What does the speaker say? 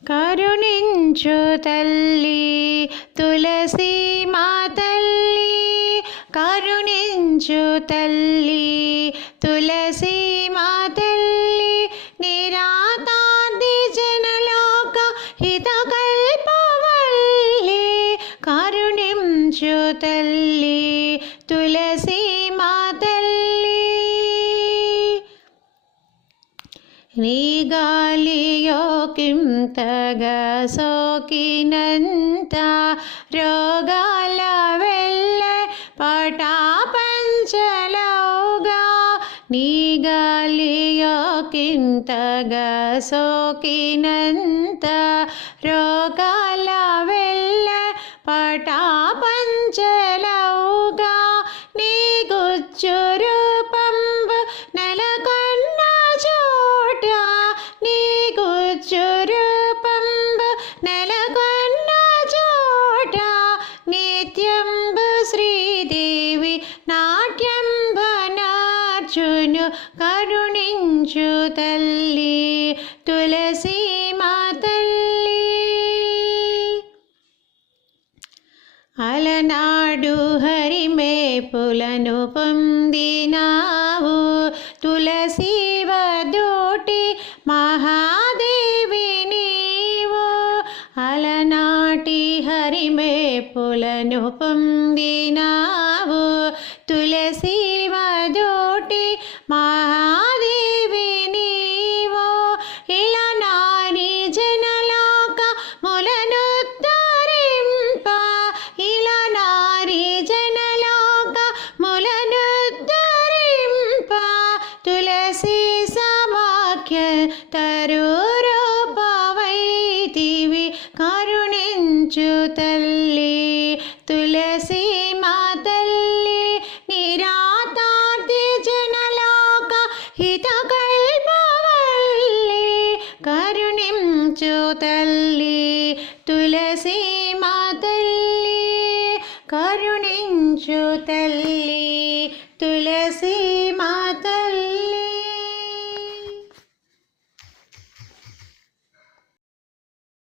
కరుణించు తల్లి తులసి మా తల్లి, కరుణించు తల్లి తులసి మా తల్లి, నిరాతాది జనలోక హితకల్పవల్లి, కరుణించు తల్లి తులసి మా తల్లి. నీ గాలియో కింతగా సోకినంత రోగాల వెళ్ళే పటాపంచలవుగా, నీ గాలియో కింతగా సోకినంత రోగాల వెళ్ళే పటాపంచలవుగా, నీ గుచ్చు రూపంబు నెలకొన్న చోట, నీ గుచ్చు రూపంబు నెలకొన్న చోట, నిత్యంబు శ్రీదేవి నాట్యంబనార్చును, కరుణించు తల్లి తులసి మా తల్లి. అలనాడు హరిమేపులను పొందినావు, తులసి వదోటి మహాదేవి నీవు, అలనాటి హరిమేపులను పొందినావు, తులసి వదోటి మహాదేవి నీవు, ఇలా నాని జనలోక ములనుద్ధరింప, ఇలా నారి జనలోక ములనుద్ధరింప, తులసి సమాఖ్య తరురూపవైతివి, కరుణించు తల్లి తులసి మా తల్లి, నిరాతార్తి జనలోక హితకల్పవల్లి, కరుణించు తల్లి తులసి